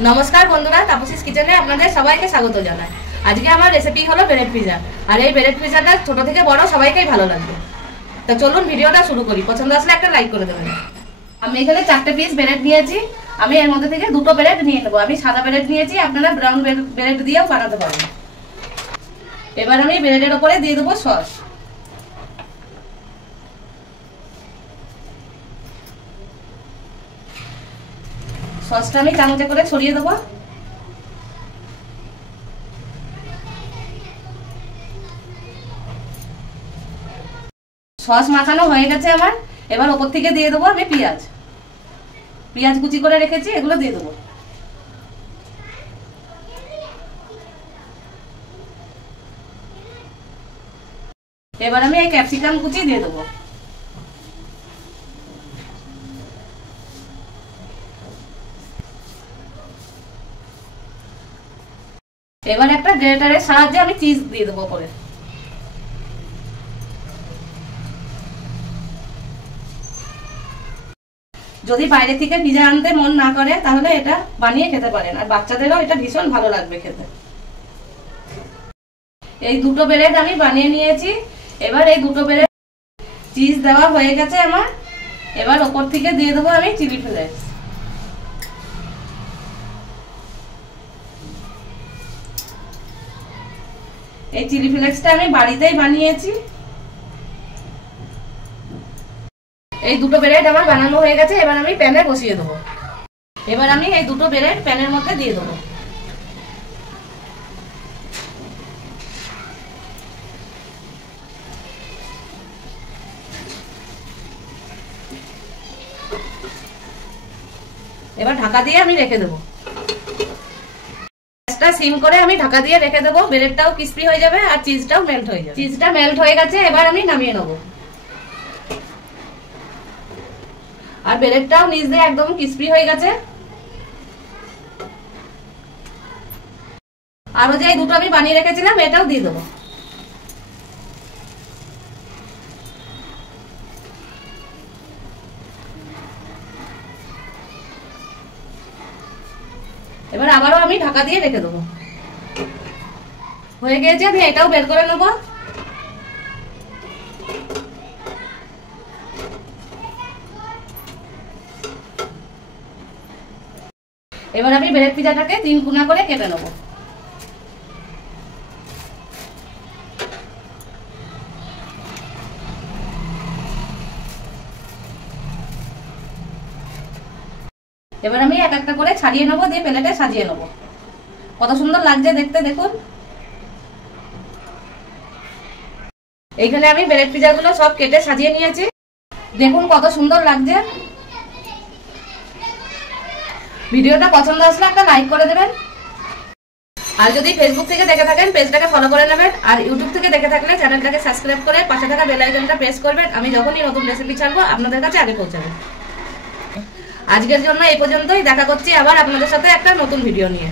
নমস্কার বন্ধুরা, তাপসিস কিচেনে আপনাদের সবাইকে স্বাগত জানাই। আজকে আমার রেসিপি হলো ব্রেড পিজা। আর এই ব্রেড পিজাটা ছোট থেকে বড় সবাইকেই ভালো লাগবে। তো চলুন ভিডিওটা শুরু করি। পছন্দ আসলে একটা লাইক করে দেবেন। আমি এখানে 4টে পিস ব্রেড নিয়েছি। আমি এর মধ্যে থেকে 2টো ব্রেড নিয়ে নেবো। আমি সাদা ব্রেড নিয়েছি, আপনারা ব্রাউন ব্রেড দিয়েও বানাতে পারেন। এবার আমি ব্রেডের উপরে দিয়ে দেবো সস। সসটা আমি চামচে করে ছড়িয়ে দেবো। সস মাখানো হয়ে গেছে আমার। এবার ওপর থেকে দিয়ে দেবো আমি পেঁয়াজ কুচি করে রেখেছি, এগুলো দিয়ে দেবো। এবার আমি এই ক্যাপসিকাম কুচি দিয়ে দেবো। এবার একটা গ্রেটারের সাহায্যে আমি চিজ দিয়ে দেবো করে। যদি বাইরে থেকে পিজা আনতে মন না করে তাহলে এটা বানিয়ে খেতে পারেন, আর বাচ্চাদেরও এটা ভীষণ ভালো লাগবে খেতে। এই 2টো ব্রেড আমি বানিয়ে নিয়েছি। এবার এই 2টো ব্রেড চিজ দেওয়া হয়ে গেছে আমার। এবার ওপর থেকে দিয়ে দেবো আমি চিলি ফ্লেক্স। এই চিলি ফ্লেক্সটা আমি বাড়িতেই বানিয়েছি। এই 2টো ব্রেড আমার বানানো হয়ে গেছে। এবার আমি প্যানে বসিয়ে দেবো। এবার আমি এই 2টো ব্রেড প্যানের মধ্যে দিয়ে দেবো। এবার ঢাকা দিয়ে আমি রেখে দেবো। গ্যাসটা সিম করে আমি ঢাকা দিয়ে রেখে দেবো। ব্রেডটাও ক্রিস্পি হয়ে যাবে আর চিজটাও মেল্ট হয়ে যাবে। চিজটা মেল্ট হয়ে গেছে, এবার আমি নামিয়ে নেবো। আর ব্রেডটাও নিচ দিয়ে একদম ক্রিস্পি হয়ে গেছে। আরো যে 2টো আমি বানিয়ে রেখেছিলাম এটাও দিয়ে দেবো। এবার আবারও আমি ঢাকা দিয়ে রেখে দেবো। হয়ে গেছে, আমি এটাও বের করে নেবো। এবার আমি ব্রেড পিজাটাকে 3 কোনা করে কেটে নেবো। এবার আমি এক একটা করে ছাড়িয়ে নেবো, দিয়ে প্লেটে সাজিয়ে নেবো। কত সুন্দর লাগছে দেখতে, দেখুন। এইখানে আমি ব্রেড পিজাগুলো সব কেটে সাজিয়ে নিয়েছি, দেখুন কত সুন্দর লাগছে। ভিডিওটা পছন্দ আসলে একটা লাইক করে দেবেন। আর যদি ফেসবুক থেকে দেখে থাকেন পেজটাকে ফলো করে নেবেন। আর ইউটিউব থেকে দেখে থাকলে চ্যানেলটাকে সাবস্ক্রাইব করে পাশে থাকা বেল আইকনটা প্রেস করবেন। আমি যখনই নতুন রেসিপি ছাড়বো আপনাদের কাছে আগে পৌঁছাবে। আজকের জন্য এই পর্যন্তই। দেখা করছি আবার আপনাদের সাথে একটা নতুন ভিডিও নিয়ে।